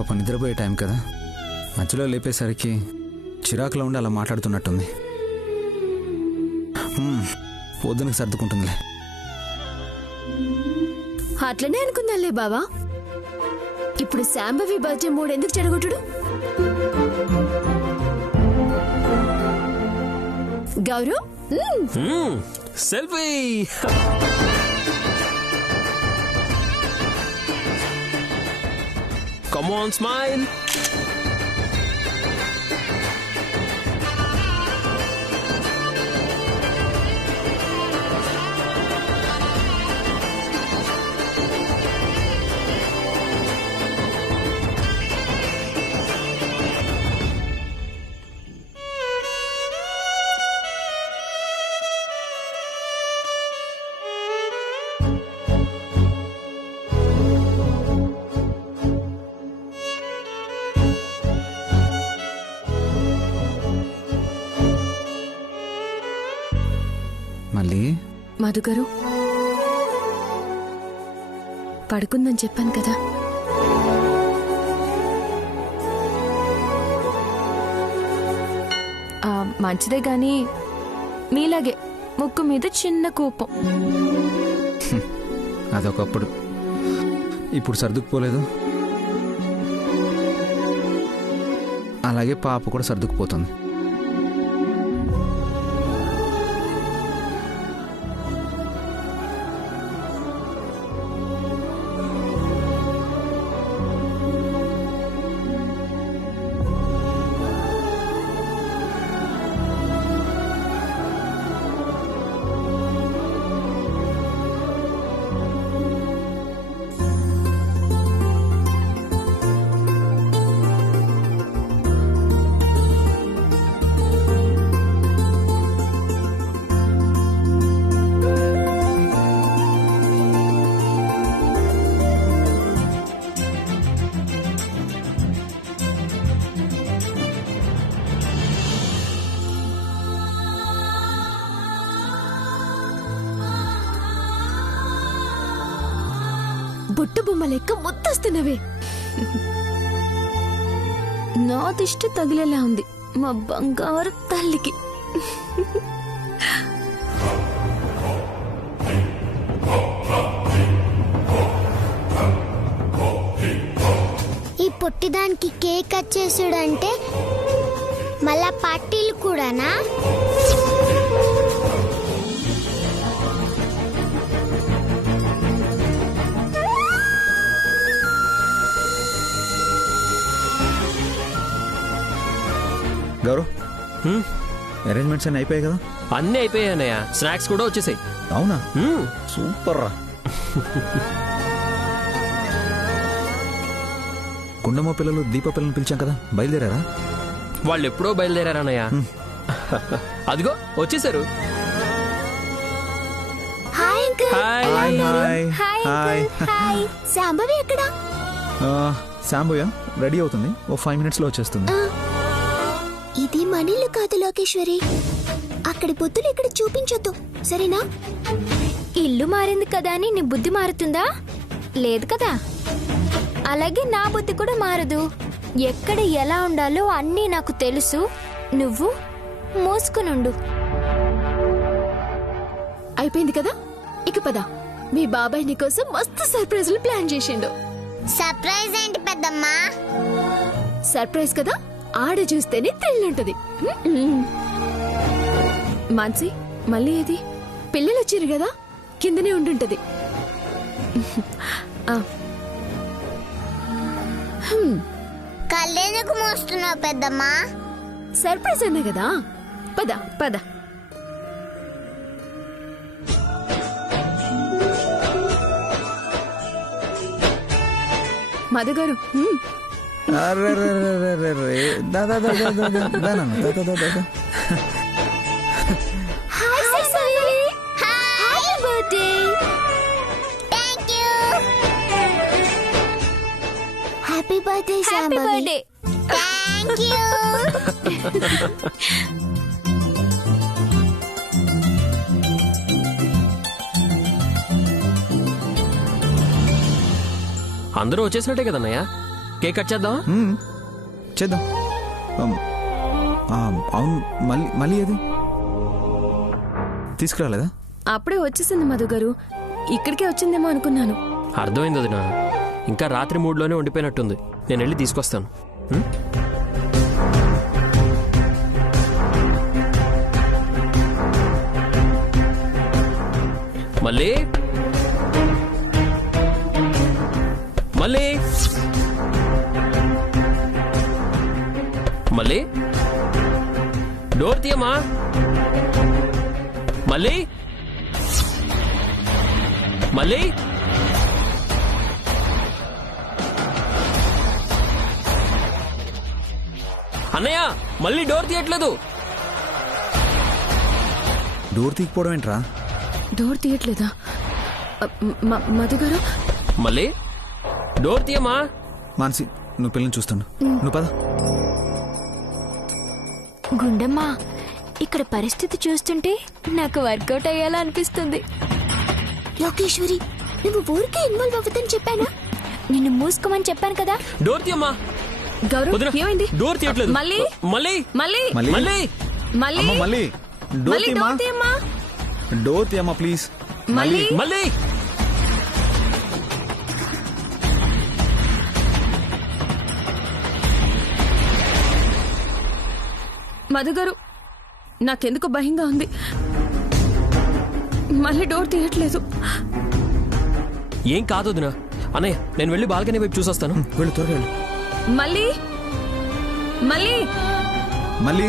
పాప నిద్రపోయే టైం కదా, మధ్యలో లేపేసరికి చిరాకులో ఉండి అలా మాట్లాడుతున్నట్టుంది. పొద్దునకి సర్దుకుంటుందిలే. అట్లనే అనుకుందాంలే బావా. ఇప్పుడు శాంభవి బర్త్డే మూడు ఎందుకు చెడగొట్టుడు? Gaurav selfie. Come on, smile. మళ్ళీ మధుగారు పడుకుందని చెప్పాను కదా. మంచిదే గాని మీలాగే ముక్కు మీద చిన్న కోపం. అదొకప్పుడు, ఇప్పుడు సర్దుకుపోలేదు. అలాగే పాప కూడా సర్దుకుపోతుంది. బుట్టు బొమ్మ లెక్క ముద్దొస్తున్నవే. నా దిష్టి తగిలేలా ఉంది మా బంగారు తల్లికి. ఈ పొట్టిదానికి కేక్ కట్ చేసుడంటే మళ్ళా పార్టీలు కూడానా? గౌరవ్, అరేంజ్మెంట్స్ అన్నీ అయిపోయాయి కదా? అన్నీ అయిపోయాయి అన్నయ్య, స్నాక్స్ కూడా వచ్చేసాయి. అవునా? సూపర్ రా. గుండమ్మ పిల్లలు దీప పిల్లలు పిలిచాం కదా, బయలుదేరారా? వాళ్ళు ఎప్పుడో బయలుదేరారన్నయ్య. అదిగో వచ్చేసారు. Hi uncle. Hi. Hi. Hi. Shambhavi ఎక్కడా? శాంబోయా రెడీ అవుతుంది, ఓ 5 minutes లో వచ్చేస్తుంది. ఇది మనీళ్ళు కాదు లోకేశ్వరి, అక్కడి బుద్ధులు ఇక్కడ చూపించొద్దు, సరేనా? ఇల్లు మారింది కదా అని నీ బుద్ధి మారుతుందా? లేదు కదా. అలాగే నా బుద్ధి కూడా మారదు. ఎక్కడ ఎలా ఉండాలో అన్నీ నాకు తెలుసు. నువ్వు మోసుకునుండు. అయిపోయింది కదా, ఇక పద. మీ బాబాయ్ నీ కోసం మస్తు సర్ప్రైజులు ప్లాన్ చేసిండు. సర్ప్రైజ్ ఏంటి పెద్దమ్మా? సర్ప్రైజ్ కదా, ఆడ చూస్తేనే తెల్లుంటది. మాన్సి, మళ్ళీ ఏది? పిల్లలు వచ్చారు కదా, కిందనే ఉండుంటది. కళ్ళెందుకు మోస్తున్నావు పెద్దమ్మా? సర్ప్రైజ్ అన్నా కదా, పద పద. మధుగారు, happy birthday Shambhavi. Thank you. అందరూ వచ్చేసినట్టే కదన్నయ్య. కేక్ కట్ చేద్దాం. చేద్దాం. అవును, మళ్ళీ ఏది తీసుకురాలేదా? అప్పుడే వచ్చేసింది మధు గారు. ఇక్కడికే వచ్చిందేమో అనుకున్నాను. అర్థమైంది వదినా, ఇంకా రాత్రి మూడ్లోనే ఉండిపోయినట్టుంది. నేను వెళ్ళి తీసుకొస్తాను. మళ్ళీ మళ్ళీ మళ్ళీ డోర్ తీయమ్మా. మళ్ళీ మళ్ళీ అన్నయ్య, మళ్ళీ డోర్ తీయట్లేదు. డోర్ తీయకపోవడం ఏంట్రా? డోర్ తీయట్లేదా? మధు గారు, మళ్ళీ డోర్ తీయమ్మా. మానసి, నువ్వు పిల్లని చూస్తాను. నువ్వు పద. గుండమ్మా, ఇక్కడ పరిస్థితి చూస్తుంటే నాకు వర్కౌట్ అయ్యేలా అనిపిస్తుంది. లోకేశ్వరి, నువ్వు ఊరికే ఇన్వాల్వ్ అవ్వదని చెప్పానా? నిన్ను మూసుకోమని చెప్పాను కదా. డోర్ తీయమ్మా. గౌరవ్, వదినా, ఏమైంది? డోర్ తీయట్లేదు. మళ్ళీ మళ్ళీ మళ్ళీ మళ్ళీ మళ్ళీ మళ్ళీ అమ్మ, మళ్ళీ డోర్ మళ్ళీ తీయమ్మా. డోర్ తీయమ్మా. డోర్ తీయమ్మా ప్లీజ్. మళ్ళీ మళ్ళీ మధు గారు, నాకెందుకు భయంగా ఉంది. మళ్ళీ డోర్ తీయట్లేదు. ఏం కాదు వదినా. అన్నయ్య, నేను వెళ్ళి బాల్కనీ వైపు చూసొస్తాను. వెళ్ళు, త్వరగా వెళ్ళు. మళ్ళీ మళ్ళీ మళ్ళీ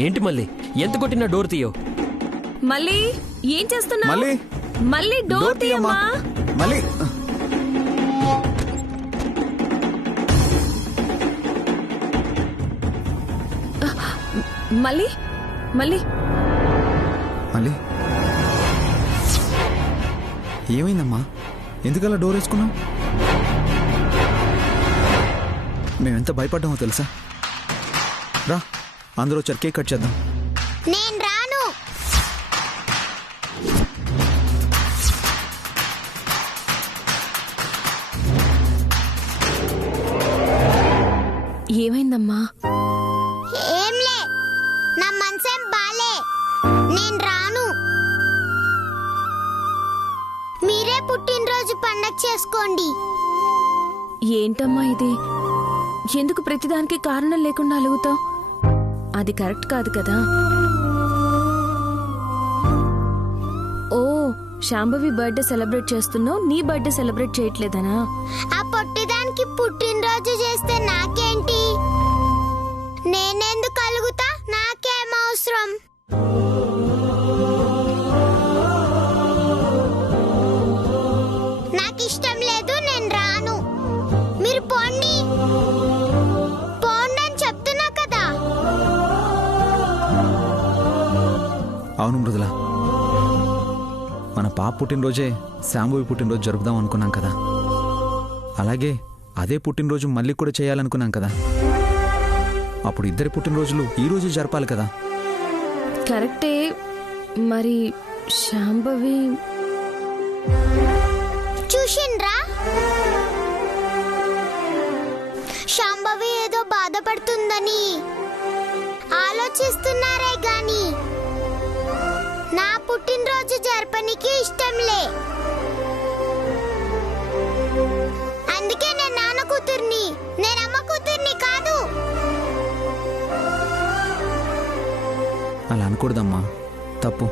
ఏంటి మళ్ళీ? ఎంత కొట్టినా డోర్ తీయవు. మళ్ళీ ఏం చేస్తున్నావు? మళ్ళీ మళ్ళీ డోర్ తీయమ్మా. మళ్ళీ మళ్ళీ మళ్ళీ మళ్ళీ ఏమైందమ్మా? ఎందుకలా డోర్ వేసుకున్నావు? మేమెంత భయపడ్డామో తెలుసా? రా, అందరూ వచ్చారు, కేక్ కట్ చేద్దాం. నేను రాను. ఏమైందమ్మా? ఏంలే, నా మనసేం బాలే. నేను రాను. మీరే పుట్టినరోజు పండగ చేసుకోండి. ఏంటమ్మా ఇది? ఎందుకు ప్రతిదానికి కారణం లేకుండా అలుగుతావు? అది కరెక్ట్ కాదు కదా. ఓ, శాంభవి బర్త్డే సెలబ్రేట్ చేస్తున్నావు, నీ బర్త్డే సెలబ్రేట్ చేయట్లేదనా? ఆ పొట్టిదానికి పుట్టినరోజు చేస్తే నాకేంటి? నేనెందుకు కలుగుతా? నాకేం అవసరం? నాకు ఇష్టం లేదు, నేను రాను. మీరు పోండి, పోండి అని చెప్తున్నా కదా. అవును మృదుల, మన పాప పుట్టినరోజే శాంభవి పుట్టినరోజు జరుపుదాం అనుకున్నాం కదా. అలాగే అదే పుట్టినరోజు మళ్ళీ కూడా చేయాలనుకున్నాం కదా. అప్పుడు ఇద్దరి పుట్టినరోజులు ఈ రోజు జరపాలి కదా. కరెక్టే. మరి శాంభవి చూసిండ్రా, శాంభవి ఏదో బాధపడుతుందని ఆలోచిస్తున్నారే గాని నా పుట్టినరోజు జరపనికి ఇష్టంలే. అందుకే నేను నా కూతుర్ని, నేను అమ్మ కూతుర్ని కాదు. అలా అనకూడదమ్మా, తప్పు.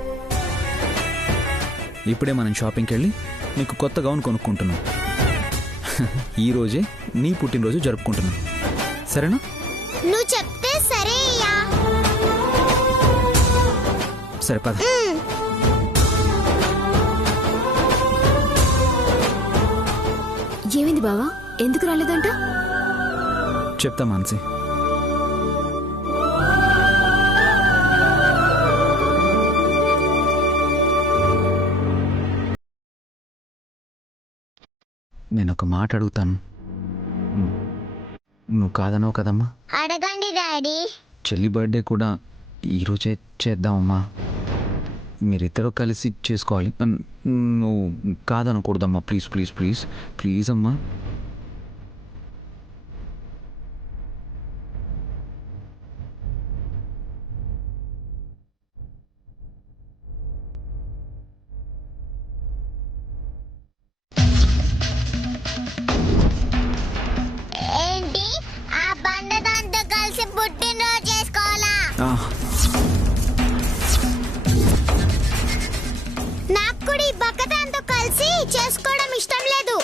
ఇప్పుడే మనం షాపింగ్కి వెళ్ళి నీకు కొత్త గౌన్ కొనుక్కుంటున్నాం. ఈ రోజే నీ పుట్టినరోజు జరుపుకుంటున్నాం, సరేనా? నువ్వు చెప్తే సరే అయ్యా. సరే పద. ఏమైంది బావా, ఎందుకు రాలేదంట? చెప్తా మాన్సి. నేను ఒక మాట అడుగుతాను, నువ్వు కాదనవు కదమ్మా? అడగండి డాడీ. చెల్లి బర్త్డే కూడా ఈరోజే చేద్దామమ్మా, మీరిద్దరూ కలిసి చేసుకోవాలి. నువ్వు కాదనకూడదమ్మా, ప్లీజ్ ప్లీజ్ ప్లీజ్ ప్లీజ్ అమ్మా. ఏంటి ఆ బండదాంతో కలిసి పుట్టినరోజు చేసుకోవాలా? నాకు కూడా ఈ బక్కదాంతో కలిసి చేసుకోవడం ఇష్టం లేదు.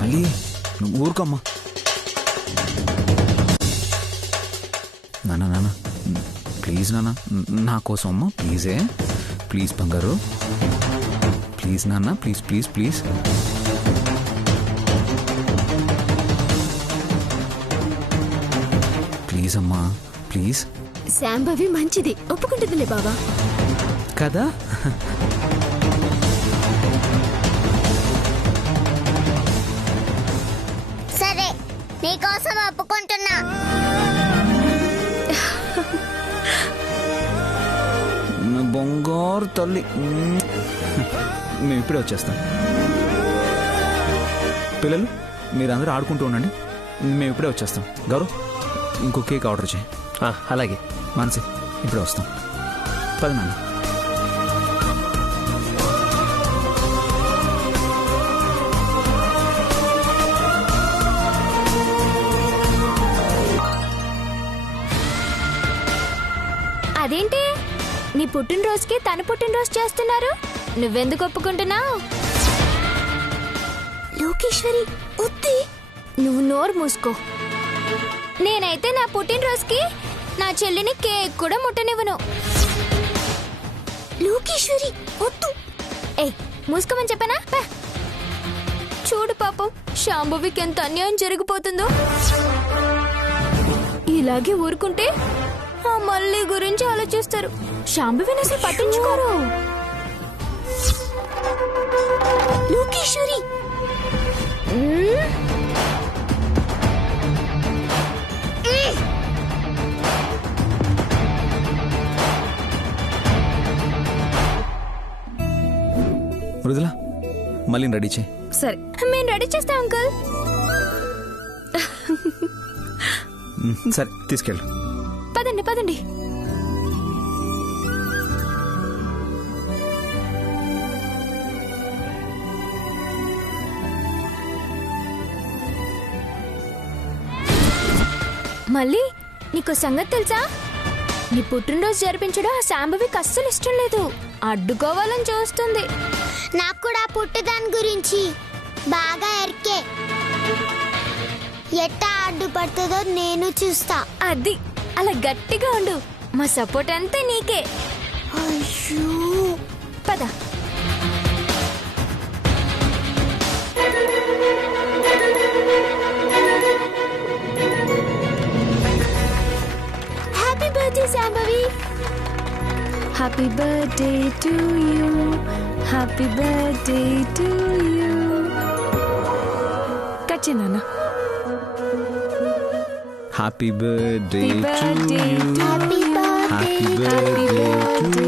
మళ్ళీ నువ్వు ఊరుకోమ్మా. నాన్న నాన్న ప్లీజ్ నాన్న, నా కోసం అమ్మా, ప్లీజే ప్లీజ్ బంగారు, ప్లీజ్ నాన్న, ప్లీజ్ ప్లీజ్ ప్లీజ్. ప్లీజ్ అమ్మా ప్లీజ్. శాంభవి మంచిది, ఒప్పుకుంటుందిలే బావా. కదా? సరే, నీకోసం ఒప్పుకుంటున్నా. బొంగారు తల్లి, మేము ఇప్పుడే వచ్చేస్తాం. పిల్లలు మీరందరూ ఆడుకుంటూ ఉండండి, మేము ఇప్పుడే వచ్చేస్తాం. గౌరవ్, ఇంకో కేక్ ఆర్డర్ చేయి. అలాగే. మానసి, ఇప్పుడే వస్తాం. పది నాన్న. అదేంటి నీ పుట్టినరోజుకి తన పుట్టినరోజు చేస్తున్నారు? నువ్వెందుకు ఒప్పుకుంటున్నావు? లోకేశ్వరి వద్దే. నువ్వు నోరు మూసుకో. నేనైతే నా పుట్టినరోజుకి నా చెల్లిని కేక్ కూడా ముట్టనివ్వను. లోకేశ్వరి వద్దు. ఏయ్, మూసుకోమని చెప్పానా? పా. చూడు పాపం, శాంభవికి ఎంత అన్యాయం జరిగిపోతుందో. ఇలాగే ఊరుకుంటే ఆ మళ్ళీ గురించి ఆలోచిస్తారు. శాంభవిని అసలు పట్టించుకోరు. లోకేశ్వరి మృదులా, మళ్ళీ రెడీ చేయి. సరే, మేము రెడీ చేస్తాం అంకుల్. సరే తీసుకెళ్ళు. పదండి పదండి. మళ్ళీ నీకు సంగతి తెలుసా? నీ పుట్టినరోజు జరిపించడం ఆ శాంభవికి అస్సలు ఇష్టం లేదు, అడ్డుకోవాలని చూస్తుంది. నాకు కూడా పుట్టదాని గురించి బాగా ఎరికే. ఎట్టా అడ్డుపడుతుందో నేను చూస్తా. అది అలా గట్టిగా ఉండు, మా సపోర్ట్ అంతా నీకే. అయ్యో, పద. Happy birthday Shambhavi. Happy birthday to you, happy birthday to you. Cut నాన్న. Happy birthday to birthday you, to happy happy birthday. Birthday to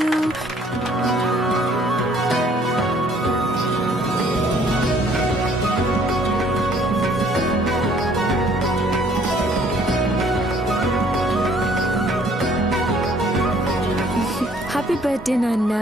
you. Happy birthday నాన్న.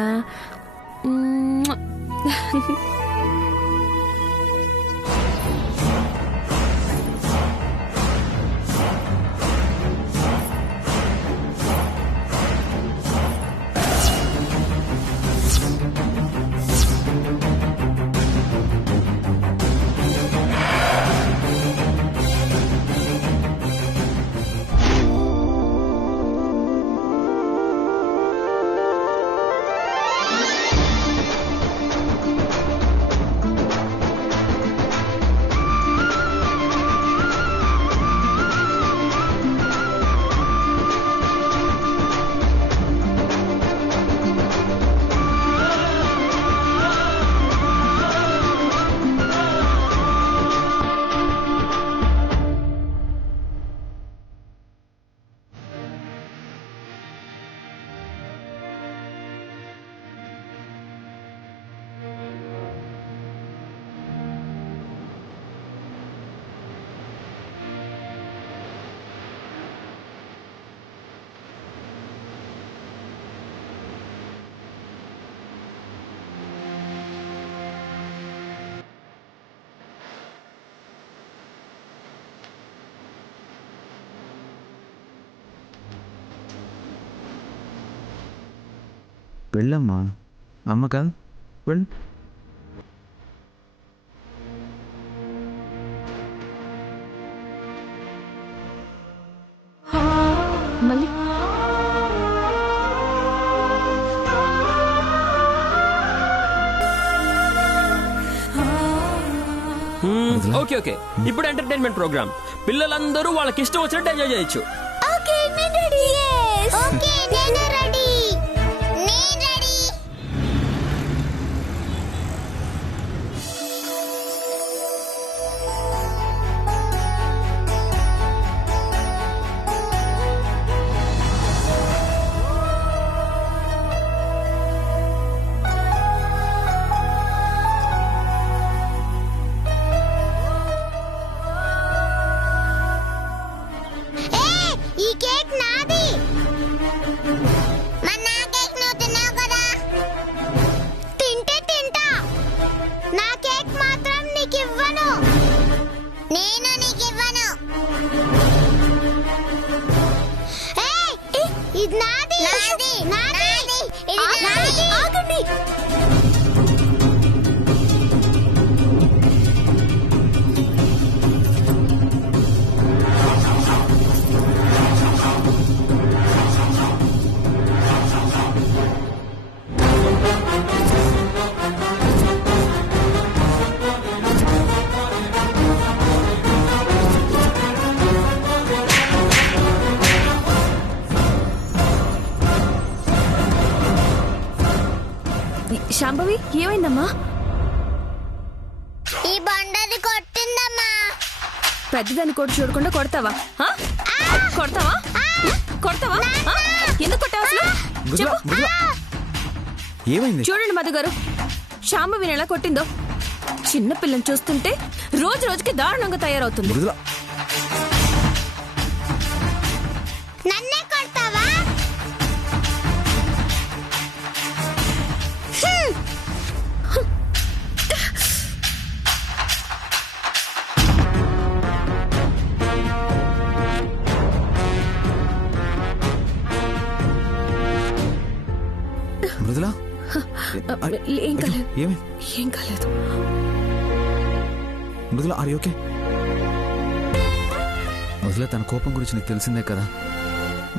వెళ్ళమ్మా, అమ్మ కాదు, వెళ్ళు. మళ్ళీ ఓకే ఓకే, ఇప్పుడు ఎంటర్టైన్మెంట్ ప్రోగ్రామ్. పిల్లలందరూ వాళ్ళకి ఇష్టం వచ్చినట్టు ఎంజాయ్ చేయొచ్చు. ఓకే నేను రెడీ. ఓకే నేను రెడీ. నేను రెడీ. ఈ కేక్ నాది. మరి నా కేక్ నువ్వు తిన్నావు కదా. తింటే తింటా, నా కేక్ మాత్రం నీకు ఇవ్వను. నేను నీకు ఇవ్వను. ఇది నాది. నాది నాది. ఇది నాది. ఆగండి. శాంభవి ఏమైందమ్మా? ఈ బండది కొట్టిందమ్మా. పెద్దదాన్ని కొట్టు చూడకుండా కొడతావా? ఆ? కొడతావా? కొడతావా? ఆ? ఎందుకు కొట్టావు అసలు? మృదులా, మృదులా, ఏమైంది? చూడండి మధు గారు, శాంభవిని ఎలా కొట్టిందో. చిన్న పిల్లని చూస్తుంటే రోజు రోజుకి దారుణంగా తయారవుతుంది. మృదులా, నన్నే కొడతావా? మృదులా, ఏం కాలేదు, ఏమైంది? ఏం కాలేదు. మృదులా, ఆర్ ఓకే? మృదులా, తన కోపం గురించి నీకు తెలిసిందే కదా,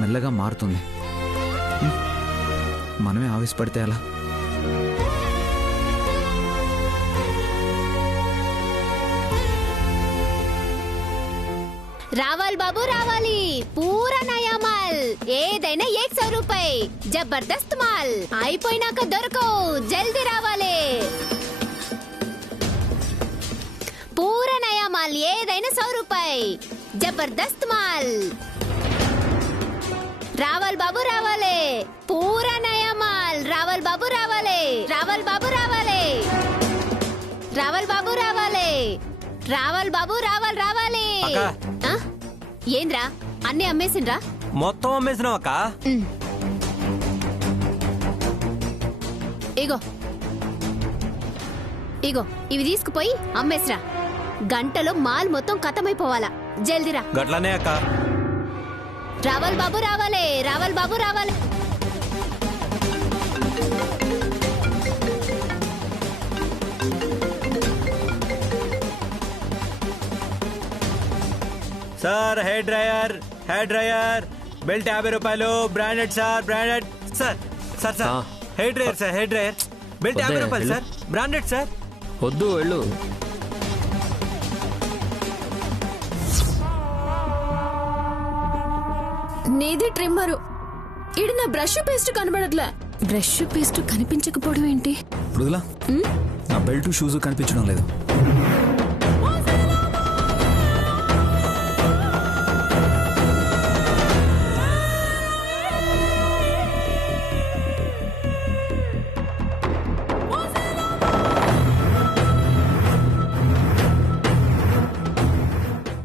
మెల్లగా మారుతుంది. మనమే ఆవేశపడితే అలా. రావాలి బాబు రావాలి, పూరా నయా మాల్, ఏదైనా 100 రూపాయి, జబర్దస్త్ మాల్, అయిపోయినాక దొరకవు, జల్దీ రావాలి. పూరా నయా మాల్, ఏదైనా 100 రూపాయి, జబర్దస్త్ మాల్. రావాలి బాబు రావాలి, పూరా నయా మాల్, రావాలి బాబు రావాలి, రావాలి బాబు రావాలి, రావాలి బాబు రావాలి, రావాలి బాబు రావాలి రావాలి. ఆ? ఏంద్రా అన్నీ అమ్మేసిండ్రా? మొత్తం అమ్మేసినావు అక్క. ఇగో ఇగో ఇవి తీసుకుపోయి అమ్మేసిరా. గంటలో మాల్ మొత్తం ఖతమైపోవాలా, జల్దిరా. గట్లనే అక్క. రావాలి బాబు రావాలి, రావాలి బాబు రావాలి. సార్ హెయిర్ డ్రైయర్ బెల్ట్ 50 రూపాయలు, branded sir, branded. Sir sir sir hair dryer sir, hair dryer belt 50 రూపాయలు సార్, బ్రాండెడ్ సార్. వద్దు, వెళ్ళు. నీది ట్రిమ్మరు, ఇడు నా బ్రష్ పేస్ట్ కనబడట్లే. బ్రష్ పేస్ట్ కనిపించకపోవడం ఏంటి? మృదులా, నా బెల్ట్ షూస్ కనిపించడం లేదు.